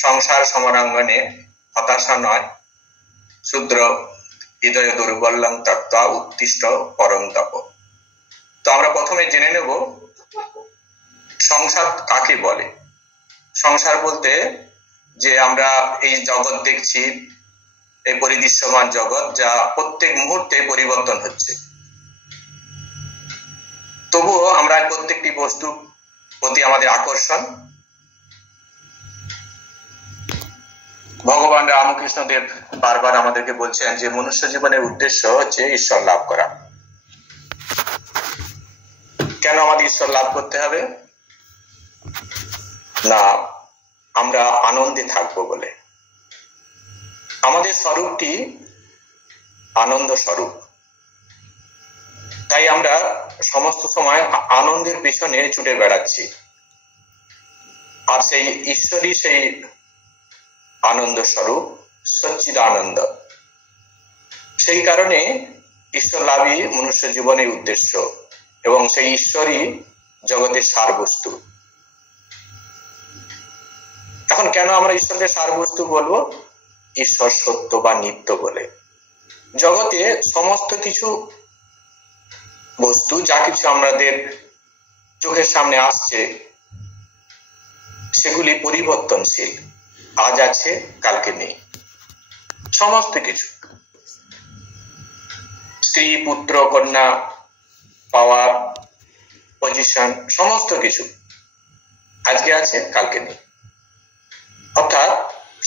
সংসার সমরাঙ্গনে হতাশা নয়, শূদ্র হৃদয় দুর্বলং তত্ত্বা উত্তিষ্ঠ পরং তপ। তো আমরা প্রথমে জেনে নেব সংসার কাকে বলে। সংসার বলতে যে আমরা এই জগৎ দেখছি, এই পরিদৃশ্যমান জগৎ যা প্রত্যেক মুহূর্তে পরিবর্তন হচ্ছে, তবুও আমরা প্রত্যেকটি বস্তুর প্রতি আমাদের আকর্ষণ। ভগবান রামকৃষ্ণ দেব বারবার আমাদেরকে বলছেন যে মনুষ্য জীবনের উদ্দেশ্য হচ্ছে ঈশ্বর লাভ করা। কেন আমাদের ঈশ্বর লাভ করতে হবে? না, আমরা আনন্দে থাকবো বলে। আমাদের স্বরূপটি আনন্দ স্বরূপ, তাই আমরা সমস্ত সময় আনন্দের পিছনে ছুটে বেড়াচ্ছি। আর সেই ঈশ্বরই সেই আনন্দ স্বরূপ, সচ্চিদানন্দ। সেই কারণে ঈশ্বর লাভই মনুষ্য জীবনের উদ্দেশ্য, এবং সেই ঈশ্বরই জগতের সার বস্তু। এখন কেন আমরা ঈশ্বরকে সার বস্তু বলবো? ঈশ্বর সত্য বা নিত্য বলে। জগতে সমস্ত কিছু বস্তু, যা কিছু আমাদের চোখের সামনে আসছে, সেগুলি পরিবর্তনশীল। আজ আছে, কালকে নেই। সমস্ত কিছু, স্ত্রী, পুত্র, কন্যা, পাওয়ার, পজিশন, সমস্ত কিছু আজকে আছে, কালকে নেই। অর্থাৎ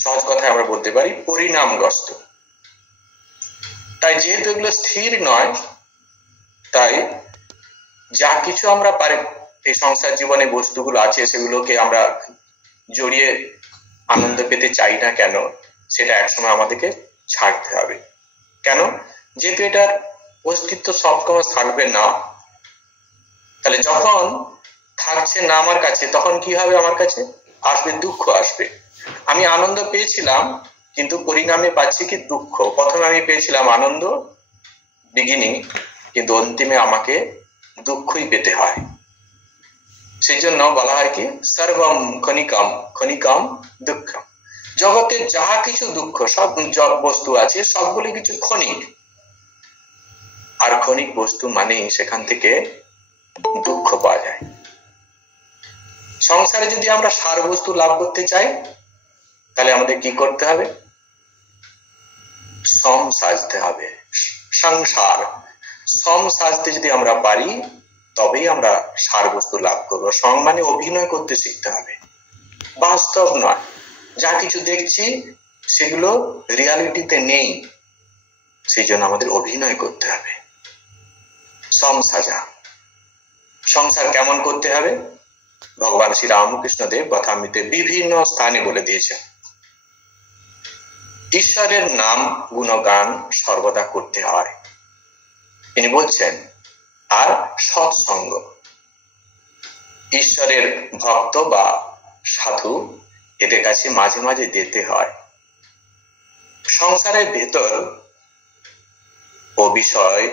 সহজ কথায় আমরা বলতে পারি পরিণামগ্রস্ত। তাই যেহেতু এগুলো স্থির নয়, তাই যা কিছু আমরা পারি এই সংসার জীবনে বস্তুগুলো আছে, সেগুলোকে আমরা জড়িয়ে আনন্দ পেতে চাই না কেন, সেটা একসময় আমাদেরকে ছাড়তে হবে। কেন? যেহেতু এটার অস্তিত্ব সবসময় থাকবে না। তাহলে যখন থাকছে না আমার কাছে, তখন কি হবে? আমার কাছে আসবে দুঃখ আসবে। আমি আনন্দ পেয়েছিলাম, কিন্তু পরিণামে পাচ্ছি কি? দুঃখ। প্রথমে আমি পেয়েছিলাম আনন্দ বিগিনিং, কিন্তু অন্তিমে আমাকে দুঃখই পেতে হয়। সেই জন্য বলা হয় কি সর্বম ক্ষণিকম ক্ষণিকম দুঃখম। জগতে যা কিছু দুঃখ, সব বস্তু আছে, সবগুলি কিছু ক্ষণিক। আর ক্ষণিক বস্তু মানে সেখান থেকে দুঃখ পাওয়া যায়। সংসারে যদি আমরা সার বস্তু লাভ করতে চাই, তাহলে আমাদের কি করতে হবে? সম সাজতে হবে। সংসার সম সাজতে যদি আমরা পারি, তবেই আমরা সার বস্তু লাভ করবো। সং মানে অভিনয় করতে শিখতে হবে, বাস্তব নয়। যা কিছু দেখছি সেগুলো রিয়ালিটিতে নেই, সেই জন্য আমাদের অভিনয় করতে হবে। সম সাজা। সংসার কেমন করতে হবে? ভগবান শ্রী রামকৃষ্ণ দেব কথামৃতে বিভিন্ন স্থানে বলে দিয়েছেন। ঈশ্বরের নাম গুণগান সর্বদা করতে হয়, তিনি বলছেন। আর সৎসঙ্গ, ঈশ্বরের ভক্ত বা সাধু, এদের কাছে মাঝে মাঝে যেতে হয়। সংসারের ভেতর ও বিষয়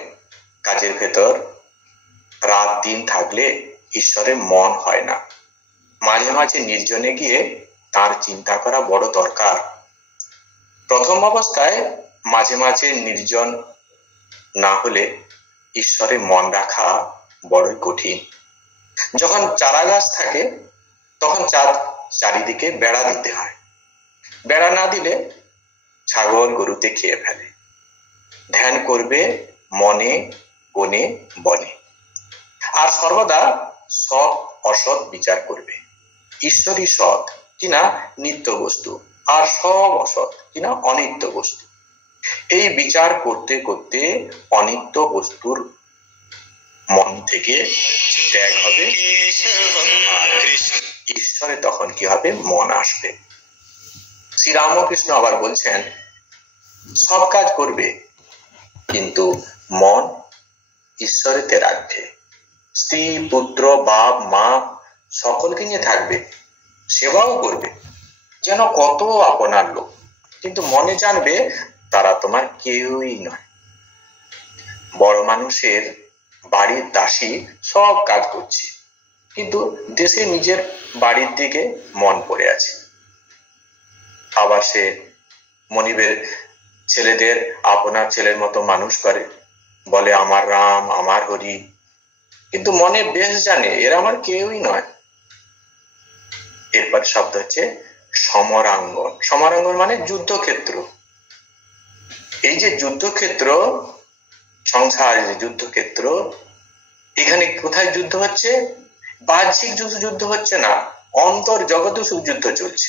কাজের ভেতর রাত দিন থাকলে ঈশ্বরের মন হয় না। মাঝে মাঝে নির্জনে গিয়ে তার চিন্তা করা বড় দরকার। প্রথম অবস্থায় মাঝে মাঝে নির্জন না হলে ঈশ্বরে মন রাখা বড়ই কঠিন। যখন চারা গাছ থাকে, তখন চারিদিকে বেড়া দিতে হয়। বেড়া না দিলে ছাগল গরুতে খেয়ে ফেলে। ধ্যান করবে মনে, বনে, বনে। আর সর্বদা সৎ অসৎ বিচার করবে। ঈশ্বরই সৎ কিনা নিত্য বস্তু, আর সব অসৎ কিনা অনিত্য বস্তু। এই বিচার করতে করতে অনিত্য বস্তুর মন থেকে ত্যাগ হবে, আর ঈশ্বরে তখন কি হবে? মন আসবে। শ্রী রামকৃষ্ণ আবার বলছেন, সব কাজ করবে, কিন্তু মন ঈশ্বরেতে রাখবে। স্ত্রী, পুত্র, বাপ, মা সকলকে নিয়ে থাকবে, সেবাও করবে যেন কত আপনার লোক, কিন্তু মনে জানবে তারা তোমার কেউই নয়। বড় মানুষের বাড়ির দাসী সব কাজ করছে, কিন্তু দেশে নিজের বাড়ির দিকে মন পড়ে আছে। আবার সে মনিবের ছেলেদের আপনার ছেলের মতো মানুষ করে, বলে আমার রাম আমার হরি, কিন্তু মনে বেশ জানে এরা আমার কেউই নয়। এরপর শব্দ হচ্ছে সমরাঙ্গন। সমরাঙ্গন মানে যুদ্ধক্ষেত্র। এই যে যুদ্ধক্ষেত্র, সংসারের যে যুদ্ধক্ষেত্র, এখানে কোথায় যুদ্ধ হচ্ছে? বাহ্যিক যুদ্ধ হচ্ছে না, অন্তর জগতে যুদ্ধ চলছে।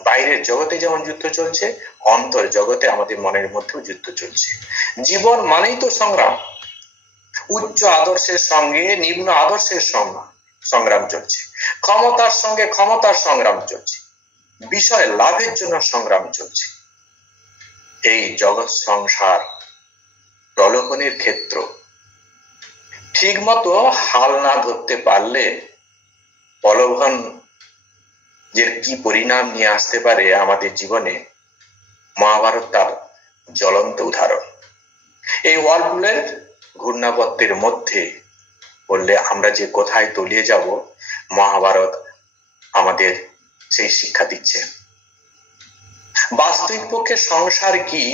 বাইরের জগতে যেমন যুদ্ধ চলছে, অন্তর জগতে আমাদের মনের মধ্যেও যুদ্ধ চলছে। জীবন মানেই তো সংগ্রাম। উচ্চ আদর্শের সঙ্গে নিম্ন আদর্শের সংগ্রাম চলছে, ক্ষমতার সঙ্গে ক্ষমতার সংগ্রাম চলছে, বিষয় লাভের জন্য সংগ্রাম চলছে। এই জগৎ সংসার প্রলোভনের ক্ষেত্র। ঠিক মতো হাল না ধরতে পারলে প্রলোভন যে কি পরিণাম নিয়ে আসতে পারে আমাদের জীবনে, মহাভারত তার জ্বলন্ত উদাহরণ। এই ওয়ার্লপুলের ঘূর্ণাবর্তের মধ্যে বললে আমরা যে কোথায় তলিয়ে যাব, মহাভারত আমাদের সেই শিক্ষা দিচ্ছে। বাস্তবিক পক্ষে সংসার কি,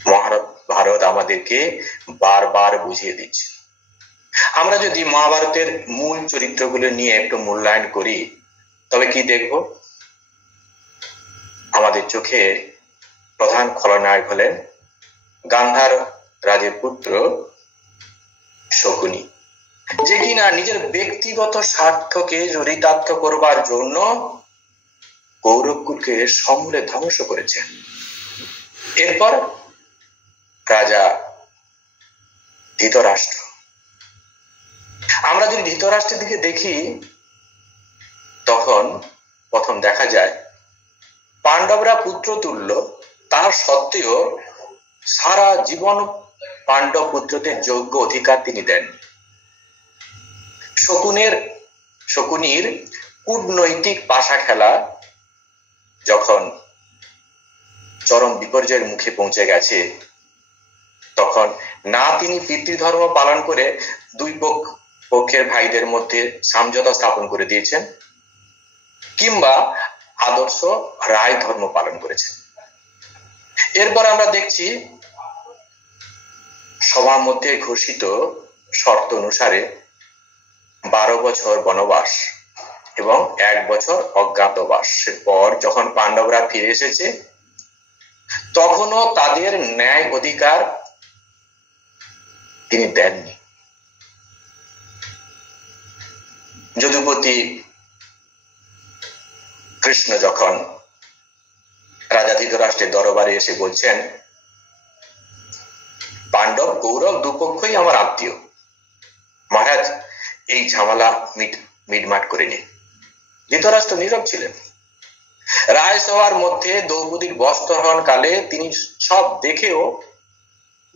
মহাভারত আমাদেরকে বারবার বুঝিয়ে দিচ্ছে। আমরা যদি মহাভারতের মূল চরিত্রগুলো নিয়ে একটু মূল্যায়ন করি, তবে কি দেখব? আমাদের চোখে প্রধান খলনায়ক হলেন গান্ধার রাজের পুত্র শকুনি, যে কিনা নিজের ব্যক্তিগত স্বার্থকে চরিতার্থ করবার জন্য কৌরবকুলকে সমূলে ধ্বংস করেছেন। এরপর রাজা ধৃতরাষ্ট্র। আমরা যদি ধৃতরাষ্ট্রের দিকে দেখি, তখন প্রথম দেখা যায় পাণ্ডবরা পুত্র তুল্য, তার সত্ত্বেও সারা জীবন পাণ্ডব পুত্রদের যোগ্য অধিকার তিনি দেন। শকুনির কূটনৈতিক পাশা খেলা যখন চরম বিপর্যয়ের মুখে পৌঁছে গেছে, তখন না তিনি পিতৃধর্ম পালন করে দুই পক্ষের ভাইদের মধ্যে সমঝোতা স্থাপন করে দিয়েছেন, কিংবা আদর্শ রায় ধর্ম পালন করেছেন। এরপর আমরা দেখছি সবার মধ্যে ঘোষিত শর্ত অনুসারে 12 বছর বনবাস এবং 1 বছর অজ্ঞাতবাসের পর যখন পাণ্ডবরা ফিরে এসেছে, তখনও তাদের ন্যায় অধিকার তিনি দেননি। যদুপতি কৃষ্ণ যখন রাজা ধৃতরাষ্ট্রের দরবারে এসে বলছেন, পাণ্ডব কৌরব দুপক্ষই আমার আত্মীয়, মহারাজ এই ঝামেলা মিটমাট করে নিন। ধৃতরাষ্ট্র নীরব ছিলেন। রাজসভার মধ্যে দ্রৌপদীর বস্ত্রহরণ কালে তিনি সব দেখেও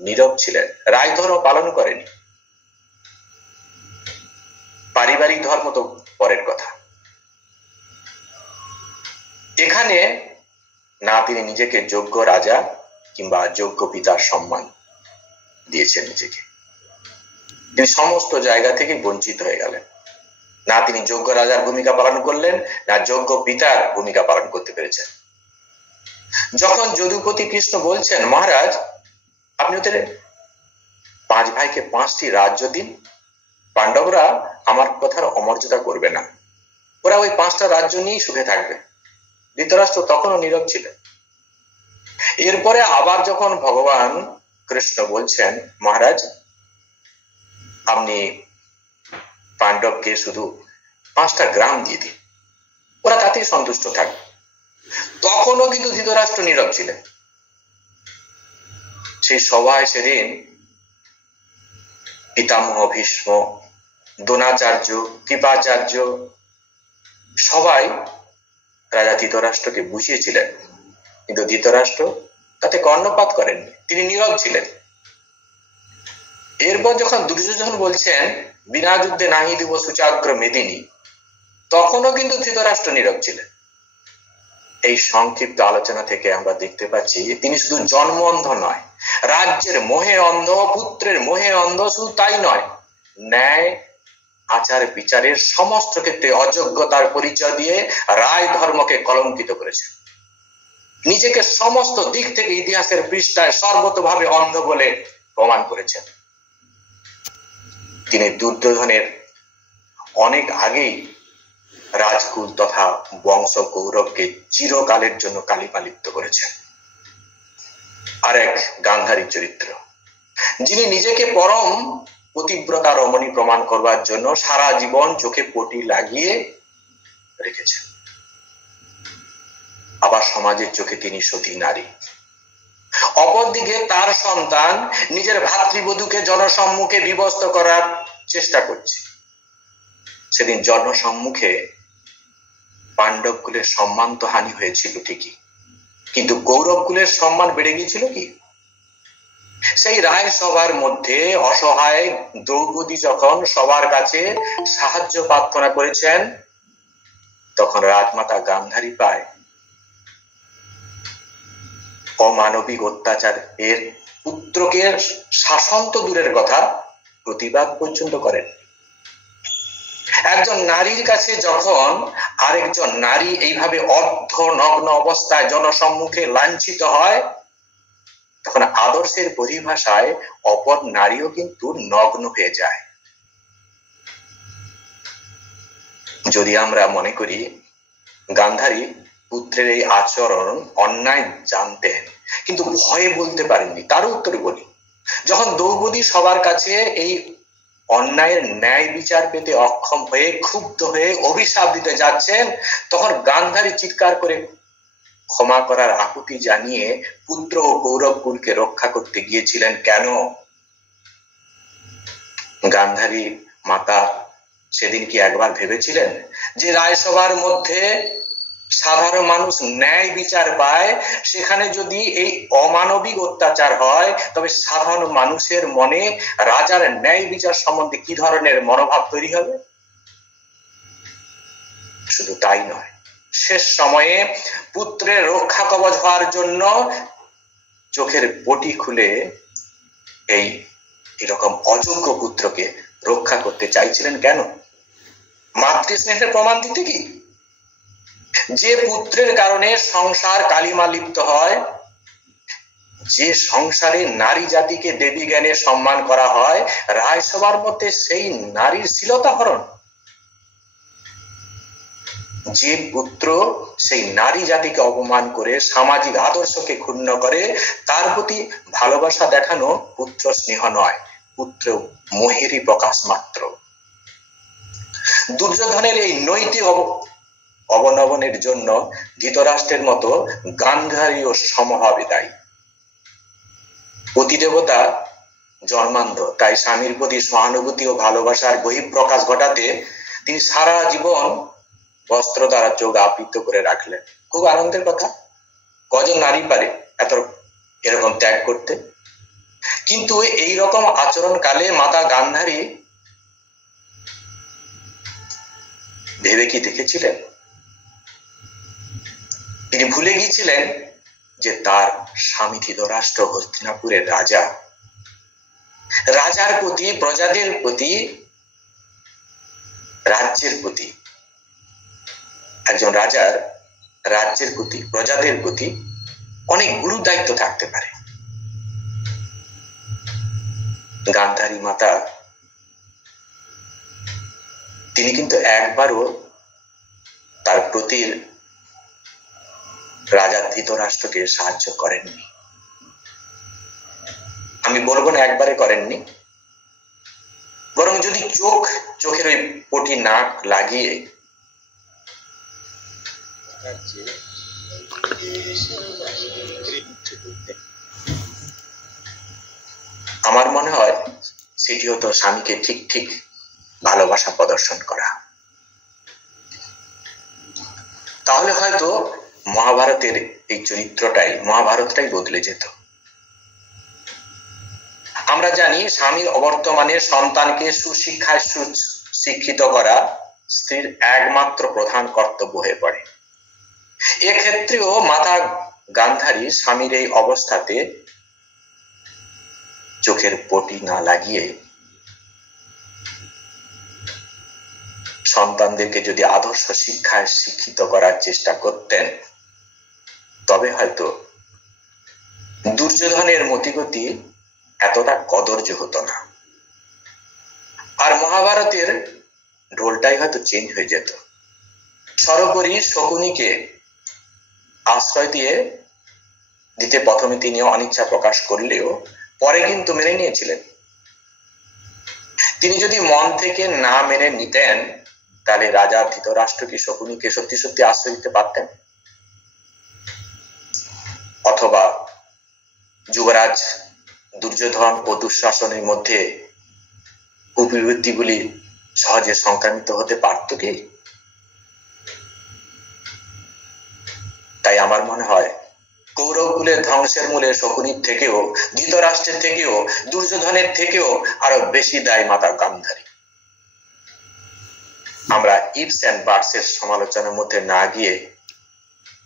নীরব ছিলেন, রাজধর্ম পালন করেনি। পারিবারিক ধর্ম তো পরের কথা। এখানে না তিনি নিজেকে যোগ্য রাজা কিংবা যোগ্য পিতার সম্মান দিয়েছেন নিজেকে, তিনি সমস্ত জায়গা থেকে বঞ্চিত হয়ে গেলেন। না তিনি যোগ্য রাজার ভূমিকা পালন করলেন, না যোগ্য পিতার ভূমিকা পালন করতে পেরেছেন। যখন যদুপতি কৃষ্ণ বলছেন, মহারাজ আপনি ওদের 5 ভাইকে 5টি রাজ্য দিন, পাণ্ডবরা আমার কথার অমর্যাদা করবে না, ওরা ওই 5টা রাজ্য নিয়েই সুখে থাকবে, ধৃতরাষ্ট্র তখনও নীরব ছিলেন। এরপরে আবার যখন ভগবান কৃষ্ণ বলছেন, মহারাজ আপনি পাণ্ডবকে শুধু 5টা গ্রাম দিয়ে দিন, ওরা তাতেই সন্তুষ্ট থাকবে, তখনও কিন্তু ধৃতরাষ্ট্র নীরব ছিলেন। সেই সভায় সেদিন পিতামহ ভীষ্ম, দ্রোণাচার্য, কৃপাচার্য সবাই রাজা ধৃতরাষ্ট্রকে বুঝিয়েছিলেন, কিন্তু ধৃতরাষ্ট্র তাতে কর্ণপাত করেননি, তিনি নীরব ছিলেন। এরপর যখন দুর্যোধন বলছেন বিনা যুদ্ধে নাহি দিব সুচাগ্র মেদিনী, তখনও কিন্তু ধৃতরাষ্ট্র নীরব ছিলেন। এই সংক্ষিপ্ত আলোচনা থেকে আমরা দেখতে পাচ্ছি তিনি শুধু জন্ম অন্ধ নয়, রাজ্যের মোহে অন্ধ, পুত্রের মোহে অন্ধ, শুধু তাই নয়, ন্যায় আচার বিচারের সমস্ত ক্ষেত্রে অযোগ্যতার পরিচয় দিয়ে রায় ধর্মকে কলঙ্কিত করেছে। নিজেকে সমস্ত দিক থেকে ইতিহাসের পৃষ্ঠায় সর্বতভাবে অন্ধ বলে প্রমাণ করেছেন। তিনি দুর্যোধনের অনেক আগেই রাজকুল তথা বংশ গৌরবকে চিরকালের জন্য কালিমালিপ্ত করেছেন। আরেক গান্ধারী চরিত্র, যিনি নিজেকে পরম পতিব্রতা রমণী প্রমাণ করবার জন্য সারা জীবন চোখে পটি লাগিয়ে রেখেছেন। আবার সমাজের চোখে তিনি সতী নারী। অপরদিকে তার সন্তান নিজের ভাতৃবধূকে জনসম্মুখে বিবস্ত করার চেষ্টা করছে। সেদিন জনসম্মুখে পাণ্ডব কুলের সম্মান তো হানি হয়েছিল ঠিকই, কিন্তু কৌরব কুলের সম্মান বেড়ে গিয়েছিল কি? সেই রায় সভার মধ্যে অসহায় দ্রৌপদী যখন সবার কাছে সাহায্য প্রার্থনা করেছেন, তখন রাজমাতা গান্ধারী পায় অমানবিক অত্যাচার এর পুত্রকে শাসন তো দূরের কথা, প্রতিবাদ পর্যন্ত করেন। একজন নারীর কাছে যখন আরেকজন নারী এইভাবে অর্ধ নগ্ন অবস্থায় জনসম্মুখে লাঞ্ছিত হয়, তখন আদর্শের পরিভাষায় অপর নারীও কিন্তু নগ্ন হয়ে যায়। যদি আমরা মনে করি গান্ধারী পুত্রের এই আচরণ অন্যায় জানতেন, কিন্তু ভয়ে বলতে পারেননি, তারও উত্তরে বলি, যখন দ্রৌপদী সবার কাছে এই অন্যায়ের ন্যায় বিচার পেতে অক্ষম হয়ে ক্ষুব্ধ হয়ে অভিশাপ দিতে যাচ্ছেন, তখন গান্ধারী চিৎকার করে ক্ষমা করার আকুতি জানিয়ে পুত্র ও কৌরব কুলকে রক্ষা করতে গিয়েছিলেন কেন? গান্ধারী মাতা সেদিন কি একবার ভেবেছিলেন যে রায়সভার মধ্যে সাধারণ মানুষ ন্যায় বিচার পায়, সেখানে যদি এই অমানবিক অত্যাচার হয়, তবে সাধারণ মানুষের মনে রাজার ন্যায় বিচার সম্বন্ধে কি ধরনের মনোভাব তৈরি হবে? শুধু তাই নয়, শেষ সময়ে পুত্রের রক্ষা কবচ হওয়ার জন্য চোখের পটি খুলে এরকম অযোগ্য পুত্রকে রক্ষা করতে চাইছিলেন কেন? মাতৃস্নেহের প্রমাণ দিতে কি? যে পুত্রের কারণে সংসার কালিমা লিপ্ত হয়, যে সংসারে নারী জাতিকে দেবী জ্ঞানে সম্মান করা হয়, রায়সভার মধ্যে সেই নারীর শ্লীলতা হরণ। যে পুত্র সেই নারী জাতিকে অপমান করে সামাজিক আদর্শকে ক্ষুণ্ণ করে, তার প্রতি ভালোবাসা দেখানো পুত্র স্নেহ নয়, পুত্র মোহেরই প্রকাশ মাত্র। দুর্যোধনের এই নৈতিক অবনবনের জন্য ধৃতরাষ্ট্রের মতো গান্ধারীও সমভাবে দায়ী। পতিদেবতা জন্মান্ধ, তাই স্বামীর প্রতি সহানুভূতি ও ভালোবাসার বহিঃপ্রকাশ ঘটাতে তিনি সারা জীবন বস্ত্র দ্বারা চোখ আবৃত করে রাখলেন। খুব আনন্দের কথা, কজন নারী পারে এরকম ত্যাগ করতে? কিন্তু এই রকম আচরণ কালে মাতা গান্ধারী ভেবে কি দেখেছিলেন? তিনি ভুলে গিয়েছিলেন যে তার স্বামী ধৃতরাষ্ট্র হস্তিনাপুরের রাজা। রাজার প্রতি, প্রজাদের প্রতি, রাজ্যের প্রতি, একজন রাজার রাজ্যের প্রতি, প্রজাদের প্রতি অনেক গুরু দায়িত্ব থাকতে পারে। গান্ধারী মাতা তিনি কিন্তু একবারও তার প্রতি রাজা ধৃতরাষ্ট্রকে সাহায্য করেননি। আমি বলবো না একবারে করেননি, বরং যদি চোখের ওই পটি নাক লাগিয়ে আমার মনে হয় সেটি হতো স্বামীকে ঠিক ঠিক ভালোবাসা প্রদর্শন করা। তাহলে হয়তো মহাভারতের এই মহাভারতটাই বদলে যেত। আমরা জানি স্বামীর অবর্তমানে সন্তানকে সুশিক্ষায় শিক্ষিত করা স্ত্রীর একমাত্র প্রধান কর্তব্য হয়ে পড়ে। এক্ষেত্রেও মাতা গান্ধারী স্বামীর এই অবস্থাতে চোখের পটি না লাগিয়ে সন্তানদেরকে যদি আদর্শ শিক্ষায় শিক্ষিত করার চেষ্টা করতেন, তবে হয়তো দুর্যোধনের মতিগতি এতটা কদর্য হতো না, আর মহাভারতের ঢোলটাই হয়তো চেঞ্জ হয়ে যেত। সর্বোপরি শকুনিকে আশ্রয় দিতে প্রথমে তিনি অনিচ্ছা প্রকাশ করলেও পরে কিন্তু মেনে নিয়েছিলেন। তিনি যদি মন থেকে না মেনে নিতেন তাহলে রাজা ধৃতরাষ্ট্র কি শকুনিকে সত্যি সত্যি আশ্রয় দিতে পারতেন? অথবা যুবরাজ দুর্যোধন ও দুঃশাসনের মধ্যে কুপ্রবৃত্তিগুলি সহজে সংক্রামিত হতে পারত কি? তাই আমার মনে হয় কৌরবকুলের ধ্বংসের মূলে শকুনির থেকেও, ধৃতরাষ্ট্রের থেকেও, দুর্যোধনের থেকেও আরো বেশি দায় মাতা গান্ধারী। আমরা ইফস এন্ড বাটস এর সমালোচনার মধ্যে না গিয়ে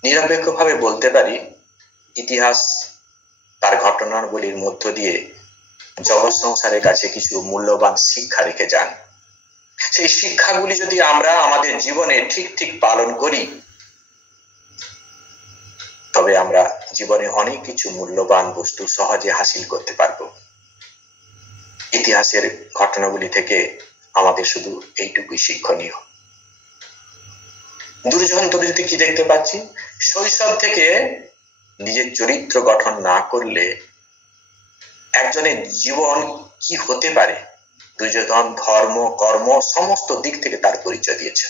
নিরপেক্ষভাবে বলতে পারি ইতিহাস তার ঘটনাগুলির মধ্য দিয়ে জগৎ সংসারের কাছে কিছু মূল্যবান শিক্ষা রেখে যান। সেই শিক্ষাগুলি যদি আমরা আমাদের জীবনে ঠিক ঠিক পালন করি তবে আমরা জীবনে অনেক কিছু মূল্যবান বস্তু সহজে হাসিল করতে পারব। ইতিহাসের ঘটনাগুলি থেকে আমাদের শুধু এইটুকুই শিক্ষণীয়। দুর্যোধন চরিত্রে কি দেখতে পাচ্ছি? শৈশব থেকে নিজের চরিত্র গঠন না করলে একজনের জীবন কি হতে পারে, দুর্যোধন ধর্ম কর্ম সমস্ত দিক থেকে তার পরিচয় দিয়েছে।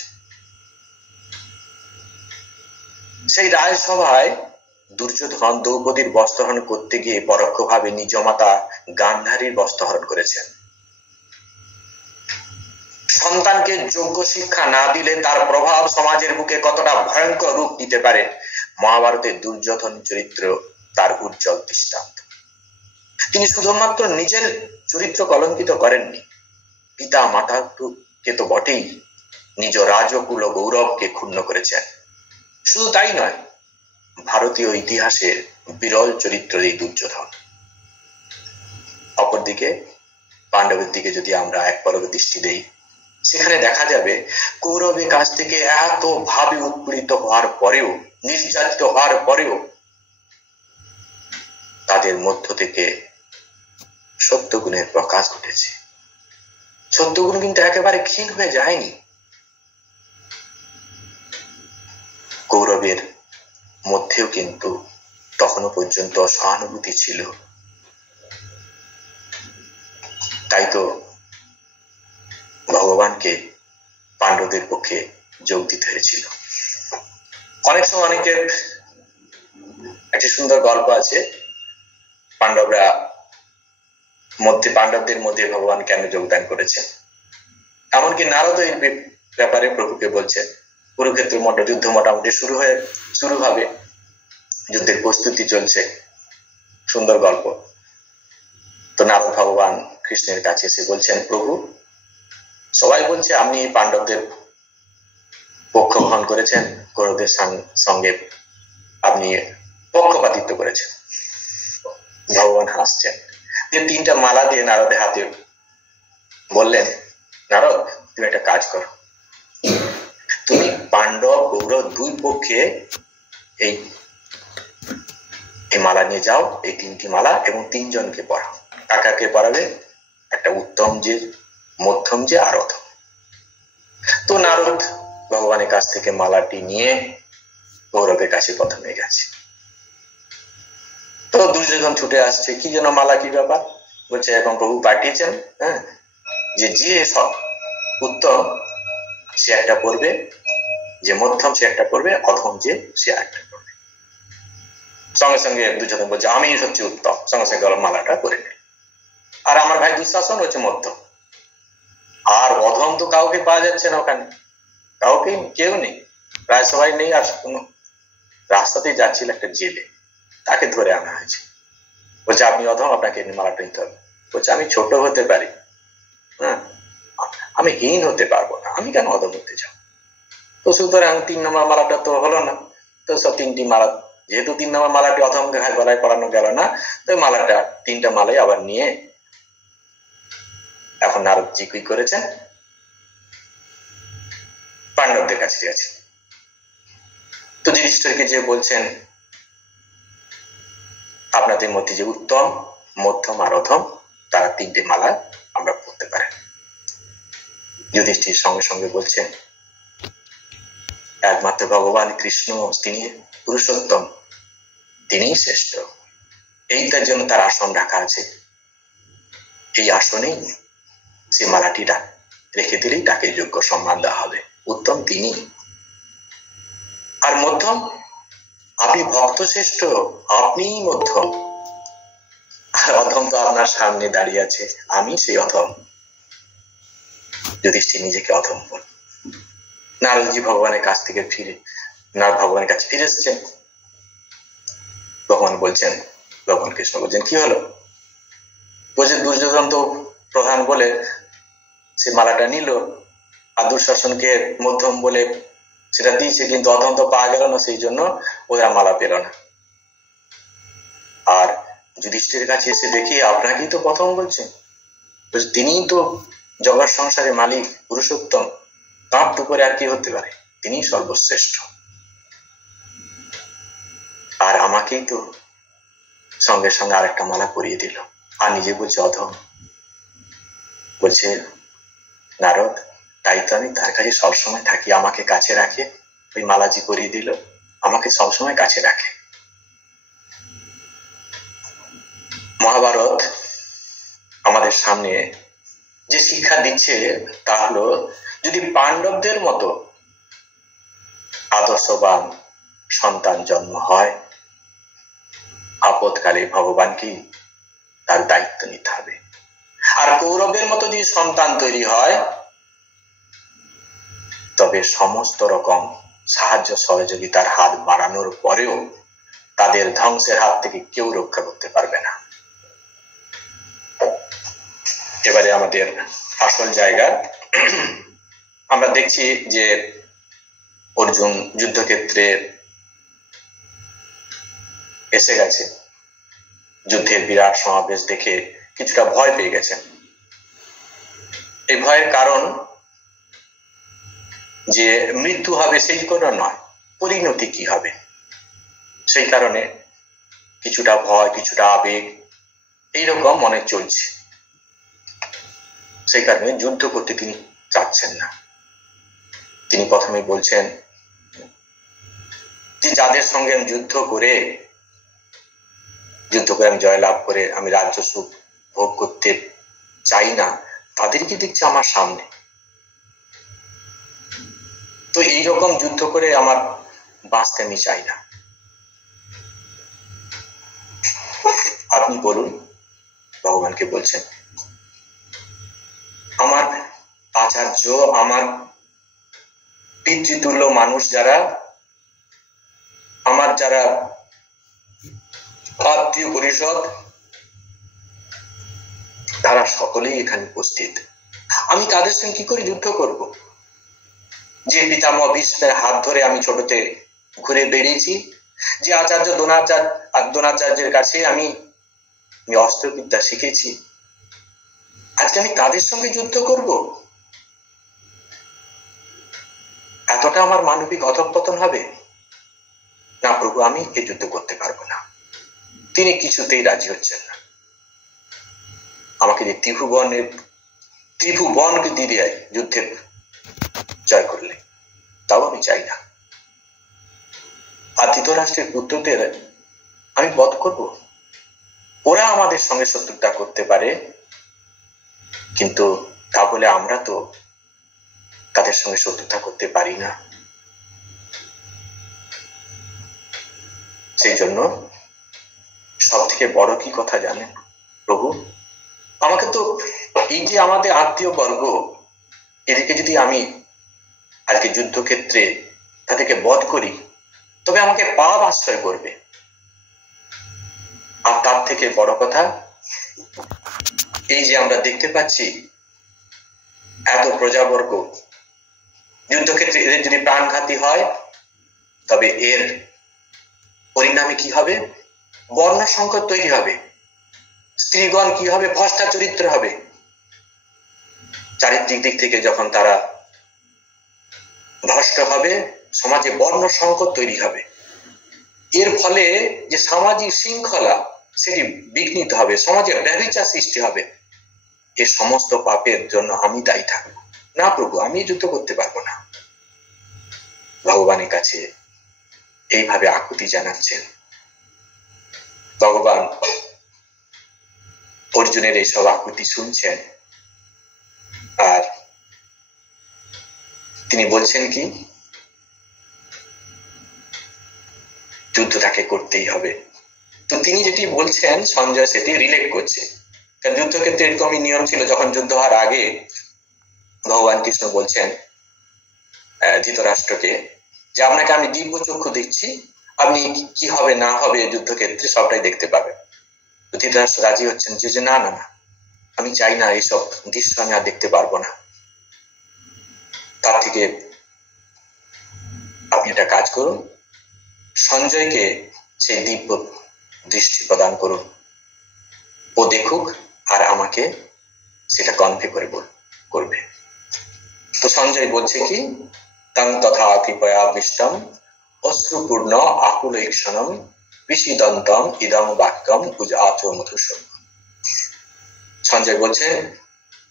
সেই রাজসভায় দুর্যোধন দ্রৌপদীর বস্ত্রহরণ করতে গিয়ে পরোক্ষভাবে নিজ মাতা গান্ধারীর বস্ত্রহরণ করেছেন। সন্তানকে যোগ্য শিক্ষা না দিলে তার প্রভাব সমাজের বুকে কতটা ভয়ঙ্কর রূপ নিতে পারে, মহাভারতের দুর্যোধন চরিত্র তার উজ্জ্বল দৃষ্টান্ত। তিনি শুধুমাত্র নিজের চরিত্র কলঙ্কিত করেননি, পিতা মাতাকে তো বটেই, নিজ রাজকুল ও গৌরবকে ক্ষুণ্ণ করেছেন। শুধু তাই নয়, ভারতীয় ইতিহাসের বিরল চরিত্র এই দুর্যোধন। অপরদিকে পাণ্ডবের দিকে যদি আমরা এক পলকে দৃষ্টি দেই, সেখানে দেখা যাবে কৌরবের কাছ থেকে এত ভাবে উৎপীড়িত হওয়ার পরেও, নির্যাতিত হওয়ার পরেও তাদের মধ্য থেকে সত্যগুণের প্রকাশ ঘটেছে। সত্যগুণ কিন্তু একেবারে ক্ষীণ হয়ে যায়নি। কৌরবের মধ্যেও কিন্তু তখনো পর্যন্ত সহানুভূতি ছিল। তাই তো ভগবানকে পাণ্ডবদের পক্ষে যোগ দিতে হয়েছিল। অনেক সময় অনেকের একটি সুন্দর গল্প আছে, পাণ্ডবদের মধ্যে ভগবান কেন যোগদান করেছেন। এমনকি নারদ এই ব্যাপারে প্রভুকে বলছেন। কুরুক্ষেত্র যুদ্ধ মোটামুটি শুরু হবে, যুদ্ধের প্রস্তুতি চলছে, সুন্দর গল্প। তো নারদ ভগবান কৃষ্ণের কাছে এসে বলছেন, প্রভু সবাই বলছে আপনি পাণ্ডবদের পক্ষ গ্রহণ করেছেন, কৌরবদের সঙ্গে আপনি পক্ষপাতিত্ব করেছেন। ভগবান হাসছেন, যে 3টা মালা দিয়ে নারদের হাতে বললেন, নারদ তুমি একটা কাজ করো, তুমি পাণ্ডব কৌরব দুই পক্ষে এই মালা নিয়ে যাও, এই 3টি মালা, এবং 3 জনকে পড়াও। কাকাকে পড়াবে? একটা উত্তম যে, মধ্যম যে, আর অধম। তো নারদ ভগবানের কাছ থেকে মালাটি নিয়ে কৌরবের কাছে প্রথমে গেছে। তো দুর্যোধন ছুটে আসছে, কি যেন মালা, কি ব্যাপার? বলছে এখন প্রভু পাঠিয়েছেন, যে সব উত্তম সে একটা পড়বে, যে মধ্যম সে একটা পড়বে, অধম যে সে একটা পড়বে। সঙ্গে সঙ্গে দুর্যোধন বলছে আমি হচ্ছে উত্তম, সঙ্গে সঙ্গে মালাটা করে নিল। আর আমার ভাই দুঃশাসন হচ্ছে মধ্যম, আর অধম তো কাউকে পাওয়া যাচ্ছে না ওখানে, কেউ নেই, রাজসভায় নেই। আর কোনো রাস্তাতেই যাচ্ছিল একটা জেলে, তাকে ধরে আনা হয়েছে। বলছে আপনি অধম, আপনাকে মালাটা নিতে হবে। বলছে আমি ছোট হতে পারি, আমি হীন হতে পারবো না, আমি কেন অধম হতে যাব? তো সুতরাং 3 নম্বর মালাটা তো হলো না। তো সব 3টি মালা, যেহেতু 3 নম্বর মালাটি অধম গলায় পড়ানো গেল না, তো মালাটা 3টা মালাই আবার নিয়ে এখন নারদজি কি করেছেন, পাণ্ডবদের কাছে গেছে। তো যুধিষ্ঠিরকে যে বলছেন আপনাদের মধ্যে যে উত্তম, মধ্যম আর অধম, তারা 3টে মালা আমরা পড়তে পারি। যুধিষ্ঠির সঙ্গে সঙ্গে বলছেন, একমাত্র ভগবান কৃষ্ণ, তিনি পুরুষোত্তম, তিনিই শ্রেষ্ঠ। এইটার জন্য তার আসন রাখা আছে। এই আসনেই সে মালাটি রেখে দিলেই তাকে যোগ্য সম্মান দেওয়া হবে। উত্তম তিনি। আর মধ্যম, আপনি ভক্ত শ্রেষ্ঠ, আপনিই মধ্যম। আর অধম তো আপনার সামনে দাঁড়িয়ে আছে, আমি সেই অধম। যুধিষ্ঠির নিজেকে অধম বল। নারদজি ভগবানের কাছ থেকে ভগবানের কাছে ফিরে এসেছেন। ভগবান বলছেন, ভগবান কৃষ্ণ বলছেন, কি হলো? বলছে দুর্যোধন তো প্রধান বলে সে মালাটা নিল, আর দুঃশাসনকে মধ্যম বলে সেটা দিয়েছে, কিন্তু অধম তো পাওয়া গেল না, সেই জন্য ওরা মালা পেল না। আর যুধিষ্ঠিরের কাছে এসে দেখি আপনাকেই তো প্রথম বলছেন, তিনিই তো জগৎ সংসারের মালিক, পুরুষোত্তম, তার উপরে আর কি হতে পারে? তিনি সর্বশ্রেষ্ঠ। আর আমাকেই তো সঙ্গে সঙ্গে আরেকটা মালা পরিয়ে দিল, আর নিজে বলছে অধম। বলছে নারদ, তাই তো আমি তার কাছে সবসময় থাকি, আমাকে কাছে রাখে। ওই মালাজি পরিয়ে দিল, আমাকে সবসময় কাছে রাখে। মহাভারত আমাদের সামনে যে শিক্ষা দিচ্ছে তা হলো, যদি পাণ্ডবদের মতো আদর্শবান সন্তান জন্ম হয়, আপদকালে ভগবানকে তার দায়িত্ব নিতে হবে। আর কৌরবের মতো যদি সন্তান তৈরি হয়, তবে সমস্ত রকম সাহায্য সহযোগিতার হাত বাড়ানোর পরেও তাদের ধ্বংসের হাত থেকে কেউ রক্ষা করতে পারবে না। এবারে আমাদের আসল জায়গা, আমরা দেখছি যে অর্জুন যুদ্ধক্ষেত্রে এসে গেছে। যুদ্ধের বিরাট সমাবেশ দেখে কিছুটা ভয় পেয়ে গেছেন। এই ভয়ের কারণ যে মৃত্যু হবে সেই কোনো নয়, পরিণতি কি হবে সেই কারণে কিছুটা ভয়, কিছুটা আবেগ এইরকম মনে চলছে। সেই কারণে যুদ্ধ করতে তিনি চাচ্ছেন না। তিনি প্রথমে বলছেন যে যাদের সঙ্গে আমি যুদ্ধ করে আমি জয়লাভ করে আমি রাজ্য সুখ ভোগ করতে চাই না, তাদেরকে দেখছি আমার সামনে। তো এইরকম যুদ্ধ করে আমার বাঁচতে আমি চাই না। আপনি বলুন, ভগবানকে বলছেন, আমার আচার্য, আমার পিতৃতুল্য মানুষ যারা, আমার যারা আত্মীয় পরিষদ, তারা সকলেই এখানে উপস্থিত। আমি তাদের সঙ্গে কি করে যুদ্ধ করব? যে পিতামহ ভীষ্মের হাত ধরে আমি ছোটতে ঘুরে বেরিয়েছি, যে আচার্য দ্রোণাচার্যের কাছে আমি অস্ত্রবিদ্যা শিখেছি, আজকে আমি তাদের সঙ্গে যুদ্ধ করব? এতটা আমার মানবিক অধঃপতন হবে না। প্রভু, আমি এই যুদ্ধ করতে পারবো না। তিনি কিছুতেই রাজি হচ্ছেন না। আমাকে যে ত্রিভুবনকে দিয়ে দেয় যুদ্ধে জয় করলে, তাও আমি চাই না। আর ধৃতরাষ্ট্রের পুত্রদের আমি বধ করব? ওরা আমাদের সঙ্গে শত্রুতা করতে পারে, কিন্তু তা বলে আমরা তো তাদের সঙ্গে শত্রুতা করতে পারি না। সেই জন্য সব থেকে বড় কি কথা জানেন প্রভু? আমাকে তো এই যে আমাদের আত্মীয় বর্গ, এদিকে যদি আমি আজকে যুদ্ধক্ষেত্রে তাদেরকে বধ করি, তবে আমাকে পাপ আশ্রয় করবে। আর তার থেকে বড় কথা, এই যে আমরা দেখতে পাচ্ছি এত প্রজাবর্গ, যুদ্ধক্ষেত্রে এদের যদি প্রাণঘাতী হয়, তবে এর পরিণামে কি হবে? বর্ণ সংকট তৈরি হবে। স্ত্রীগণ কি হবে? ভ্রষ্টা চরিত্র হবে। চারিত্রিক দিক থেকে যখন তারা ভ্রষ্ট হবে, সমাজে বর্ণ সংকট তৈরি হবে। এর ফলে যে সামাজিক শৃঙ্খলা, সেটি বিঘ্নিত হবে, সমাজে ব্যভিচার সৃষ্টি হবে। এ সমস্ত পাপের জন্য আমি দায়ী থাকবো না প্রভু, আমি যুদ্ধ করতে পারবো না। ভগবানের কাছে এইভাবে আকুতি জানাচ্ছেন। ভগবান অর্জুনের এইসব আকুতি শুনছেন, আর তিনি বলছেন কি, যুদ্ধ তাকে করতেই হবে। তো তিনি যেটি বলছেন সঞ্জয় সেটি রিলেট করছে, কারণ যুদ্ধক্ষেত্রে এরকমই নিয়ম ছিল। যখন যুদ্ধ হওয়ার আগে ভগবান কৃষ্ণ বলছেন ধৃতরাষ্ট্রকে যে আপনাকে আমি দিব্য চক্ষু দিচ্ছি, আপনি কি হবে না হবে যুদ্ধক্ষেত্রে সবটাই দেখতে পাবেন। তো ধৃতরাষ্ট্র রাজি হচ্ছেন যে না না না, আমি চাই না, এইসব দৃশ্য আমি আর দেখতে পারবো না। তার থেকে আপনি একটা কাজ করুন, সঞ্জয়কে সেই দিব্য দৃষ্টি প্রদান করুন, ও দেখুক আর আমাকে সেটা কনভে করবে। তো সঞ্জয় বলছে কি, তং তথা কৃপয়া বিষ্টম অশ্রুপূর্ণ আকুল ঈক্ষণম বিশিদন্তম ইদম বাক্যম উজাচ মধুসূদন। সঞ্জয় বলছে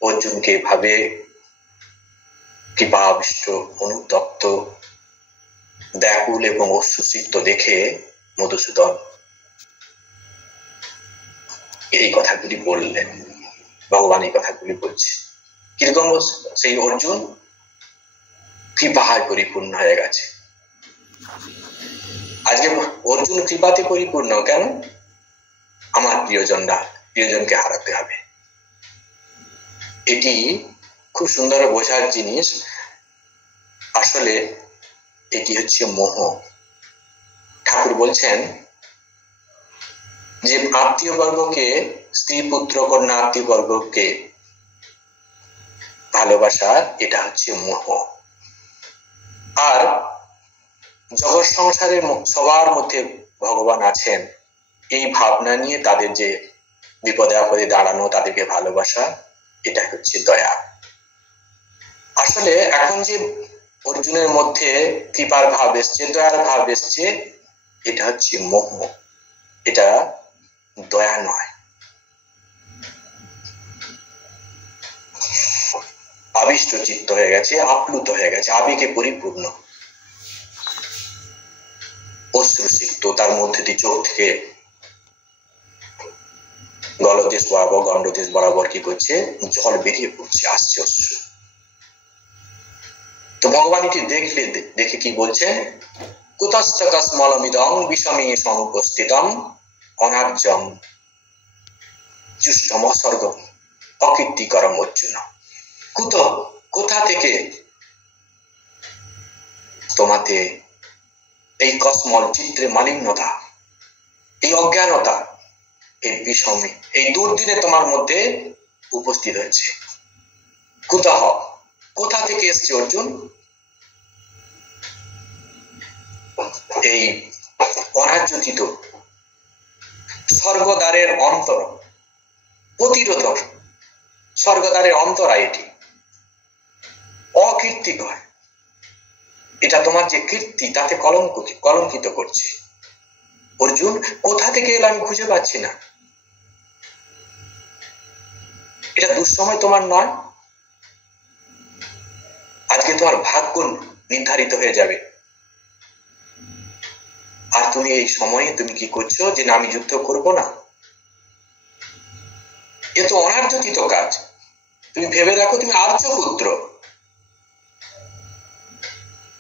অর্জুনকে ভাবে কৃপাবিষ্ট, অনুতপ্ত, ব্যাকুল এবং অশ্রুসিক্ত দেখে মধুসূদন এই কথাগুলি বললেন। ভগবান এই কথাগুলি বলছে কিরকম, সেই অর্জুন কৃপায় পরিপূর্ণ হয়ে গেছে। আজকে অর্জুন কৃপাতে পরিপূর্ণ কেন? আমার প্রিয়জনকে হারাতে হবে। এটি খুব সুন্দর বোঝার জিনিস। আসলে এটি হচ্ছে মোহ। ঠাকুর বলছেন যে আত্মীয় বর্গকে, স্ত্রী পুত্র কন্যা আত্মীয় বর্গকে ভালোবাসা, এটা হচ্ছে মোহ। আর জগৎ সংসারের সবার মধ্যে ভগবান আছেন, এই ভাবনা নিয়ে তাদের যে বিপদে আপদে দাঁড়ানো, তাদেরকে ভালোবাসা, এটা হচ্ছে দয়া। আসলে এখন যে অর্জুনের মধ্যে কৃপার ভাব এসছে, দয়ার ভাব এসছে, এটা হচ্ছে মোহ, এটা দয়া নয়। আবিষ্ট চিত্ত হয়ে গেছে, আপ্লুত হয়ে গেছে, আবেগে পরিপূর্ণ, অশ্রুসিক্ত, তার মধ্যে দিয়ে চোখ থেকে গলদেশ বরাবর, গন্ডদেশ বরাবর কি করছে, জল বেরিয়ে পড়ছে, আসছে অশ্রু। তো ভগবান এটি দেখে কি বলছে, কুতস্থ কস্মলমিদং বিষমে সংকস্থিতম অনার্যম চুষ্টম অসর্গ অকীর্তিকরম অর্জুন। কোথা থেকে তোমাতে এই কসমল চিত্রে মালিন্যতা, এই অজ্ঞানতা, এই বিষমে, এই দুর্দিনে তোমার মধ্যে উপস্থিত হয়েছে? কোথা থেকে এসছে অর্জুন? এই অনার্যচিত স্বর্গদ্বারের অন্তর প্রতিরোধক, স্বর্গদ্বারের অন্তরা, এটি অকীর্তিকর। এটা তোমার যে কীর্তি, তাতে কলঙ্কিত করছে। অর্জুন কোথা থেকে এলো আমি খুঁজে পাচ্ছি না। এটা দুঃসময় তোমার নয়, আজকে তোমার ভাগ্য নির্ধারিত হয়ে যাবে। আর তুমি এই সময়ে তুমি কি করছো, যে না আমি যুদ্ধ করব না? এ তো অনার্যচিত কাজ। তুমি ভেবে দেখো, তুমি আর্য পুত্র,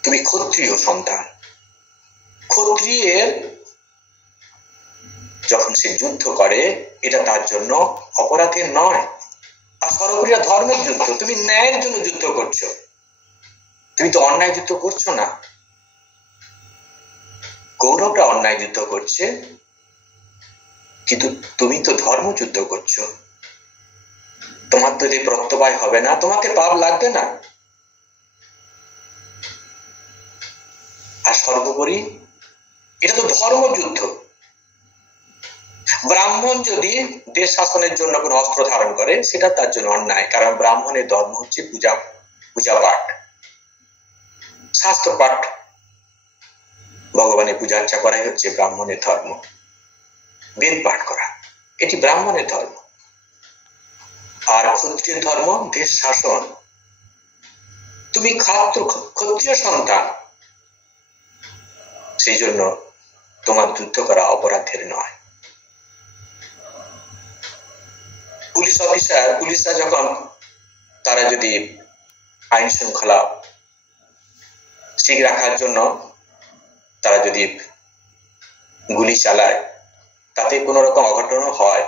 তুমি ক্ষত্রিয় সন্তান। ক্ষত্রিয়ের যখন সে যুদ্ধ করে, এটা তার জন্য অপরাধের নয়। আর সর্বোপরি ধর্মের যুদ্ধ, তুমি ন্যায়ের জন্য যুদ্ধ করছো, তুমি তো অন্যায় যুদ্ধ করছো না। কৌরবরা অন্যায় যুদ্ধ করছে, কিন্তু তুমি তো ধর্ম যুদ্ধ করছো। তোমার তো এতে প্রত্যবায় হবে না, তোমাকে পাপ লাগবে না। আর সর্বোপরি এটা তো ধর্মযুদ্ধ। ব্রাহ্মণ যদি দেশ শাসনের জন্য কোন অস্ত্র ধারণ করে, সেটা তার জন্য অন্যায়, কারণ ব্রাহ্মণের ধর্ম হচ্ছে পূজা পাঠ, শাস্ত্র পাঠ, ভগবানের পূজা আর্চা করাই হচ্ছে ব্রাহ্মণের ধর্ম, বেদ পাঠ করা। এটি ব্রাহ্মণের ধর্ম। আর ক্ষত্রিয় ধর্ম দেশ শাসন। তুমি ক্ষত্রিয় সন্তান, সেই জন্য তোমার যুদ্ধ করা অপরাধের নয়। পুলিশরা যখন তারা যদি আইন শৃঙ্খলা ঠিক রাখার জন্য তারা যদি গুলি চালায়, তাতে কোনো রকম অঘটনও হয়,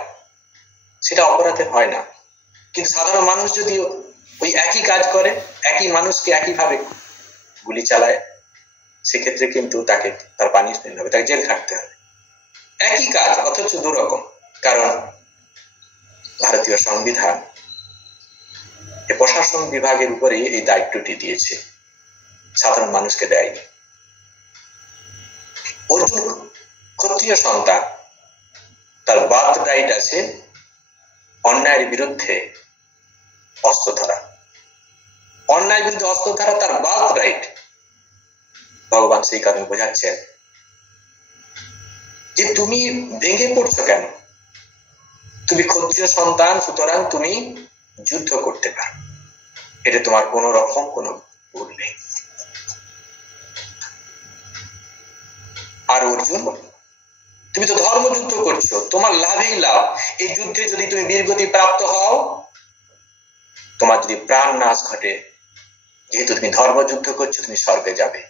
সেটা অপরাধের হয় না। কিন্তু সাধারণ মানুষ যদি ওই একই কাজ করে, একই মানুষকে একইভাবে গুলি চালায়, সেক্ষেত্রে কিন্তু তাকে তার পানিশমেন্ট হবে, তাকে জেল খাটতে হবে। একই কাজ অথচ দুরকম। কারণ ভারতীয় সংবিধান প্রশাসন বিভাগের উপরে এই দায়িত্বটি দিয়েছে, সাধারণ মানুষকে দেয়নি। অর্জুন ক্ষত্রিয় সন্তান, তার বার্থ রাইট আছে অন্যায়ের বিরুদ্ধে অস্ত্র ধরা। অন্যায়ের বিরুদ্ধে অস্ত্র ধরা তার বার্থ রাইট। ভগবান সেই কারণে বোঝাচ্ছেন যে তুমি ভেঙে পড়ছো কেন? তুমি ক্ষত্রিয় সন্তান, সুতরাং তুমি যুদ্ধ করতে পারো, এটা তোমার কোন রকম কোনো ভুল নেই। আর অর্জুন, তুমি তো ধর্মযুদ্ধ করছো, তোমার লাভেই লাভ। এই যুদ্ধে যদি তুমি বীরগতি প্রাপ্ত হও, তোমার যদি প্রাণ নাশ ঘটে, যেহেতু তুমি ধর্মযুদ্ধ করছো, তুমি স্বর্গে যাবে।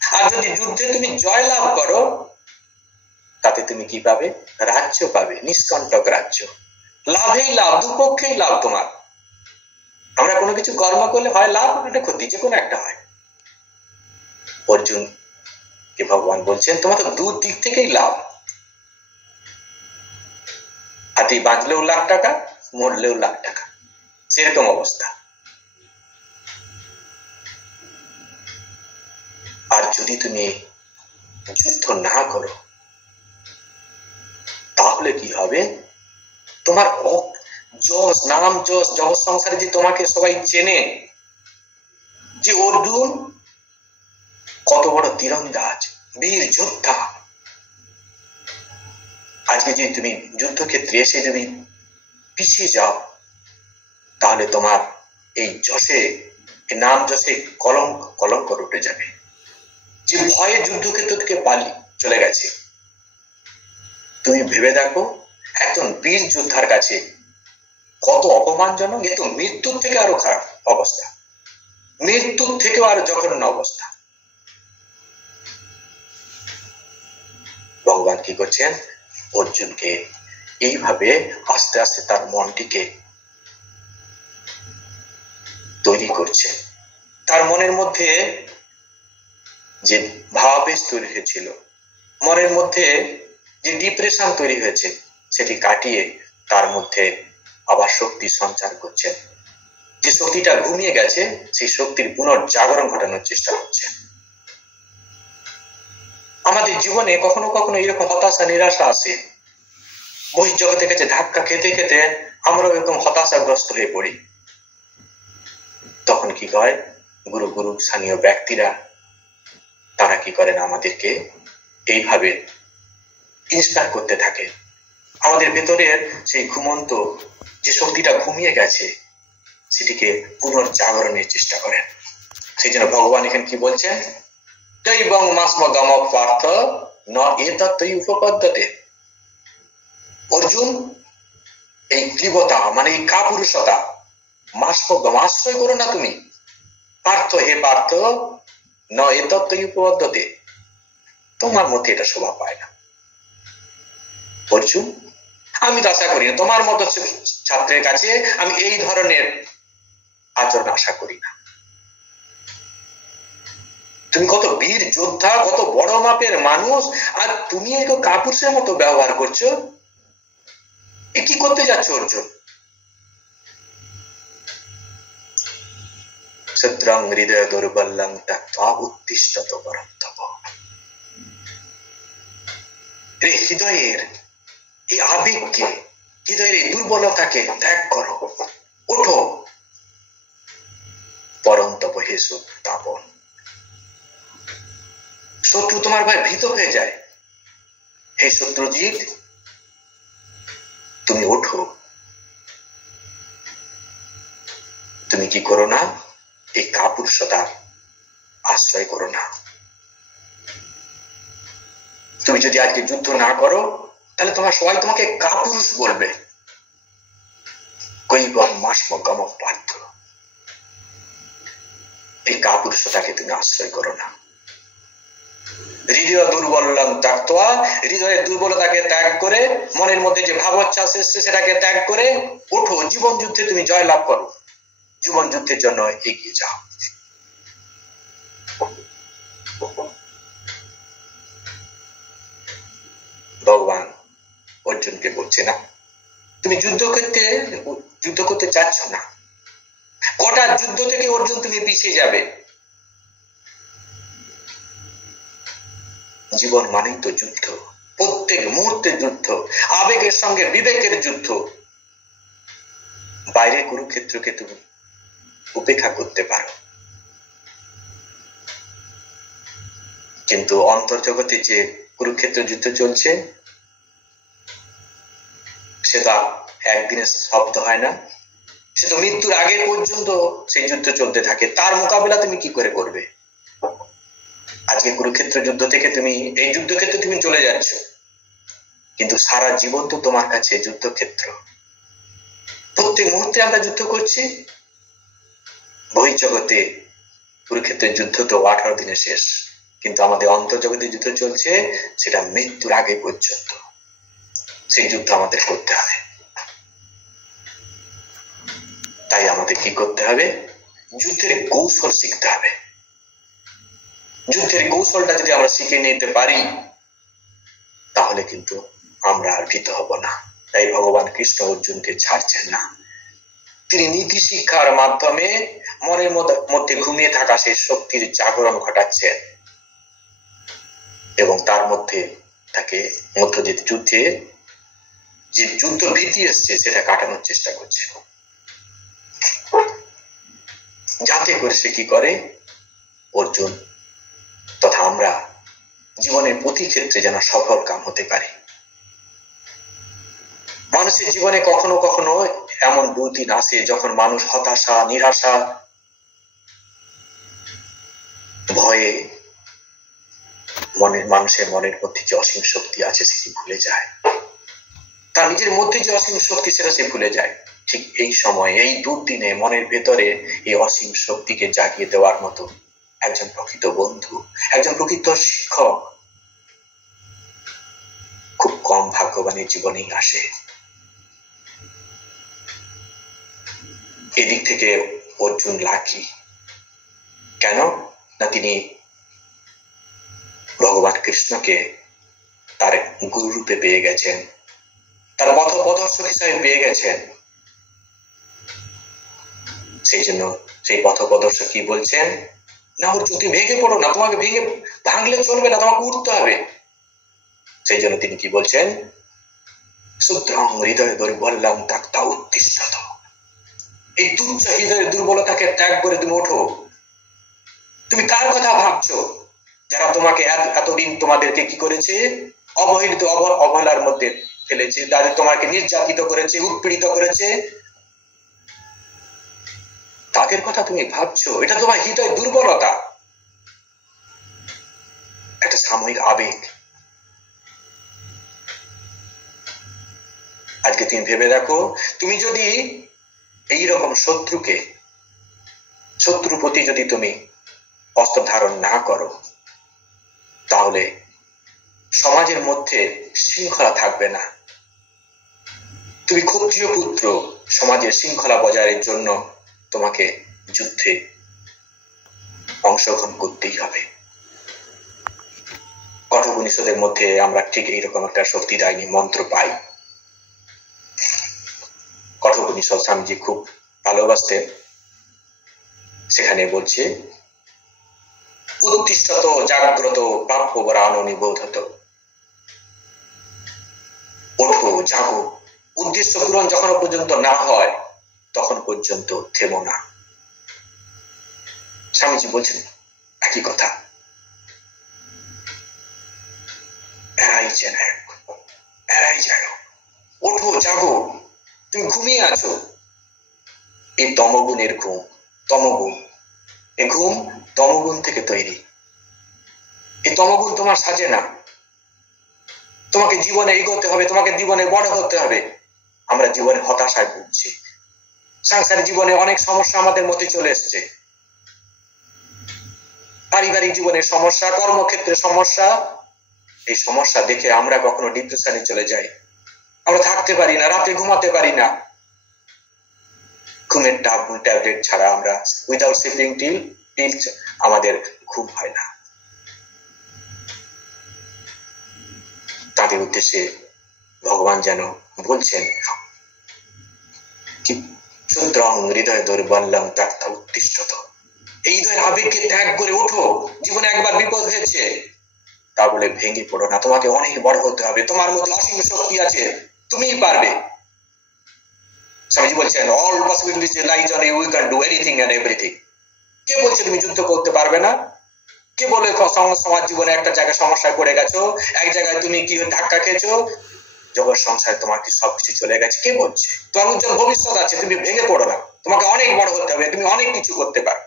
আর যদি যুদ্ধে তুমি জয় লাভ করো, তাতে তুমি কি পাবে? রাজ্য পাবে, নিষ্কণ্টক রাজ্য। লাভেই লাভ, দুপক্ষেই লাভ তোমার। আমরা কোনো কিছু কর্ম করলে হয় লাভ, একটা ক্ষতি, যে কোনো একটা হয়। অর্জুন কে ভগবান বলছেন তোমার তো দু দিক থেকেই লাভ। হাতি বাঁচলেও লাখ টাকা, মরলেও লাখ টাকা, সেরকম অবস্থা। আর যদি তুমি যুদ্ধ না করো, তাহলে কি হবে? তোমার যশ, নাম যশ, জগৎ সংসারে যে তোমাকে সবাই চেনে, যে অর্জুন কত বড় তীরন্দাজ, বীর যোদ্ধা। আজকে যদি তুমি যুদ্ধক্ষেত্রে এসে যদি পিছিয়ে যাও, তাহলে তোমার এই যশে, নাম যশে কলঙ্ক উঠে যাবে। যে ভয়ে যুদ্ধক্ষেত্র থেকে পালিয়ে চলে গেছে, তুমি ভেবে দেখো একজন বীর যোদ্ধার কাছে কত অপমানজনক। এ তো মৃত্যুর থেকে আরো খারাপ অবস্থা, মৃত্যুর থেকেও আরো জঘন্য অবস্থা। ভগবান কি করছেন? অর্জুনকে এইভাবে আস্তে আস্তে তার মনটিকে তৈরি করছে। তার মনের মধ্যে যে ভাবাবেশ তৈরি হয়েছিল, মনের মধ্যে যে ডিপ্রেশন তৈরি হয়েছে, সেটি কাটিয়ে তার মধ্যে আবার শক্তি সঞ্চার করছেন। যে শক্তিটা ঘুমিয়ে গেছে, সেই শক্তির পুনর্জাগরণ ঘটানোর চেষ্টা করছেন। আমাদের জীবনে কখনো কখনো এরকম হতাশা, নিরাশা আসে। বহির্জগতের কাছে ধাক্কা খেতে খেতে আমরা এরকম হতাশাগ্রস্ত হয়ে পড়ি। তখন কি হয়? গুরু স্থানীয় ব্যক্তিরা তারা কি করেন? আমাদেরকে এইভাবে ইন্সপায়ার করতে থাকে। আমাদের ভেতরের সেই ঘুমন্ত যে শক্তিটা ঘুমিয়ে গেছে, সেটিকে পুনর্জাগরণের চেষ্টা করেন। সেই জন্য ভগবান এখানে কি বলছেন? দৈবং মাসমগম পার্থ ন এতত্তৈ উপপদ্যতে। অর্জুন, এই তীব্রতা মানে এই কাপুরুষতা, মাসমগম আশ্রয় করো না তুমি। পার্থ, হে পার্থ, ন এতত্তৈ উপপদ্যতে, তোমার মধ্যে এটা শোভা পায় না। অর্জুন, আমি তো আশা করি না তোমার মতো ছাত্রের কাছে আমি এই ধরনের আচরণ আশা করি না। তুমি কত বীর যোদ্ধা, কত বড় মাপের মানুষ, আর তুমি এক কাপুরুষের মতো ব্যবহার করছো। এ কি করতে যাচ্ছ অর্জুন? সত্রং হৃদয় দুর্বলং ত্যক্ত্বা উত্তিষ্ঠত পরন্তপ। হৃদয়ের এই আবেগকে, হৃদয়ের এই দুর্বলতাকে ত্যাগ করো, ওঠো। পরন্তপ হে সুতাপন। শত্রু তোমার ভয় ভীত হয়ে যায়। হে শত্রুজিৎ, তুমি ওঠো। তুমি কি করো না? এই কাপুরুষতার আশ্রয় করো না। তুমি যদি আজকে যুদ্ধ না করো তাহলে তোমার সবাই তোমাকে কাপুরুষ বলবে। কৈবর মাসমো গম পার্থ। এই কাপুরুষতাকে তুমি আশ্রয় করো না। হৃদয় দুর্বলং ত্যাক্ত্বা, হৃদয়ের দুর্বলতাকে ত্যাগ করে, মনের মধ্যে যে ভাবোচ্ছ্বাস এসছে সেটাকে ত্যাগ করে ওঠো। জীবন যুদ্ধে তুমি জয় লাভ করো। জীবন যুদ্ধের জন্য এগিয়ে যাও। ভগবান অর্জুনকে বলছে না তুমি যুদ্ধ করতে চাচ্ছ না। কটা যুদ্ধ থেকে অর্জুন তুমি পিছিয়ে যাবে? জীবন মানেই তো যুদ্ধ, প্রত্যেক মুহূর্তে যুদ্ধ, আবেগের সঙ্গে বিবেকের যুদ্ধ। বাইরে কুরুক্ষেত্রকে তুমি উপেক্ষা করতে পারো, কিন্তু অন্তর্জগতে যে কুরুক্ষেত্র যুদ্ধ চলছে সেটা একদিনে শব্দ হয় না, সে তো মৃত্যুর আগে পর্যন্ত সেই যুদ্ধ চলতে থাকে। তার মোকাবিলা তুমি কি করে করবে? আজকে কুরুক্ষেত্র যুদ্ধ থেকে তুমি এই যুদ্ধক্ষেত্রে তুমি চলে যাচ্ছ, কিন্তু সারা জীবন তো তোমার কাছে যুদ্ধক্ষেত্র। প্রত্যেক মুহূর্তে আমরা যুদ্ধ করছি। বহির্জগতে কুরুক্ষেত্রের যুদ্ধ তো 18 দিনে শেষ, কিন্তু আমাদের অন্তর্জগতে যুদ্ধ চলছে, সেটা মৃত্যুর আগে পর্যন্ত। সেই যুদ্ধ আমাদের করতে হবে। তাই আমাদের কি করতে হবে? যুদ্ধের কৌশল শিখতে হবে। যুদ্ধের কৌশলটা যদি আমরা শিখে নিতে পারি তাহলে কিন্তু আমরা আর ভীত হব না। তাই ভগবান কৃষ্ণ অর্জুনকে ছাড়ছেন না। তিনি নীতি শিক্ষার মাধ্যমে মনের মধ্যে ঘুমিয়ে থাকা সেই শক্তির জাগরণ ঘটাচ্ছেন এবং তার মধ্যে তাকে মধ্য দিয়ে যুদ্ধে যে যুদ্ধ ভীতি এসছে সেটা কাটানোর চেষ্টা করছে, যাতে করে সে কি করে অর্জুন তথা আমরা জীবনের প্রতি ক্ষেত্রে যেন সফল কাম হতে পারে। মানুষের জীবনে কখনো কখনো এমন দুর্দিন আসে যখন মানুষ হতাশা, নিরাশা, ভয়ে মানুষের মনের মধ্যে যে অসীম শক্তি আছে সেটি ভুলে যায়। তার নিজের মধ্যে যে অসীম শক্তি সেটা সে ভুলে যায়। ঠিক এই সময়, এই দুর্দিনে মনের ভেতরে এই অসীম শক্তিকে জাগিয়ে দেওয়ার মতো একজন প্রকৃত বন্ধু, একজন প্রকৃত শিক্ষক খুব কম ভাগ্যবানের জীবনেই আসে। এদিক থেকে অর্জুন লাকি। কেন না তিনি ভগবান কৃষ্ণকে তার গুরু রূপে পেয়ে গেছেন, তার পথ প্রদর্শক হিসাবে পেয়ে গেছেন। সেই জন্য সেই পথ প্রদর্শক কি বলছেন না অর্জুন তুমি ভেঙে পড়ো না, তোমাকে ভাঙলে চলবে না, তোমাকে উঠতে হবে। সেই জন্য তিনি কি বলছেন? সুদ্রং হৃদয় দুর্বলং ত্যাক্ত্বা উত্তিষ্ঠত। এই তুচ্ছ হৃদয়ের দুর্বলতাকে ত্যাগ করে তুমি ওঠো। তুমি কার কথা ভাবছো যারা তোমাকে এতদিন তোমাদেরকে কি করেছে? অবহেলিত, অবহেলার মধ্যে ফেলেছে, তাদের তোমাকে নির্যাতিত করেছে, উৎপীড়িত করেছে। তাদের কথা তুমি ভাবছো? এটা তোমার হৃদয় দুর্বলতা, একটা সাময়িক আবেগ। আজকে তুমি ভেবে দেখো, তুমি যদি এইরকম শত্রুর প্রতি যদি তুমি অস্ত্র ধারণ না করো তাহলে সমাজের মধ্যে শৃঙ্খলা থাকবে না। তুমি ক্ষত্রিয় পুত্র, সমাজের শৃঙ্খলা বজায়ের জন্য তোমাকে যুদ্ধে অংশগ্রহণ করতেই হবে। কঠোপনিষদের মধ্যে আমরা ঠিক এইরকম একটা শক্তিদায়ী মন্ত্র পাই। কঠোপনিষদ স্বামীজি খুব ভালোবাসতেন। সেখানে বলছে উত্তিষ্ঠত জাগ্রত প্রাপ্যবরান নিবোধত। ওঠো, জাগো, উদ্দেশ্য পূরণ যখন পর্যন্ত না হয় তখন পর্যন্ত থেমো না। স্বামীজি বলছেন একই কথা, এড়াই যায়, ওঠো, জাগো, তুমি ঘুমিয়ে আছো। এই তমগুণের ঘুম, তমগুণ, এই ঘুম তমগুণ থেকে তৈরি। এই তমগুণ তোমার সাজে না। তোমাকে জীবনে এগোতে হবে, তোমাকে জীবনে বড় হতে হবে। আমরা জীবনে হতাশায় ভুগছি। সংসারিক জীবনে অনেক সমস্যা আমাদের মধ্যে চলে এসছে। পারিবারিক জীবনের সমস্যা, কর্মক্ষেত্রে সমস্যা। এই সমস্যা দেখে আমরা কখনো ডিপ্রেশনে চলে যাই। আমরা থাকতে পারি না, রাতে ঘুমাতে পারি না। ঘুমের ট্যাবলেট ছাড়া আমরা উইদাউট স্লিপিং পিল আমাদের ঘুম হয় না। তাদের উদ্দেশ্যে ভগবান যেন বলছেন, কি সুদ্রং হৃদয় দুর্বলম ত্যাক্তা উত্তিষ্ঠত। এই হৃদয়ের আবেগকে ত্যাগ করে ওঠো। জীবনে একবার বিপদ হয়েছে, তা বলে ভেঙে পড়ো না। তোমাকে অনেক বড় হতে হবে। তোমার মধ্যে অসীম শক্তি আছে, তুমিই পারবে। স্বামীজি বলছেন, all possibilities lies on you, you can do anything and everything. কে বলছে তুমি যুদ্ধ করতে পারবে না? কে বলে সমাজ জীবনে একটা জায়গায় সমস্যায় পড়ে গেছো, এক জায়গায় তুমি কি ধাক্কা খেয়েছো, জগৎ সংসারে তোমার কি সবকিছু চলে গেছে? কে বলছে? তোমার উজ্জ্বল ভবিষ্যৎ আছে, তুমি ভেঙে পড়ো না। তোমাকে অনেক বড় হতে হবে, তুমি অনেক কিছু করতে পারো।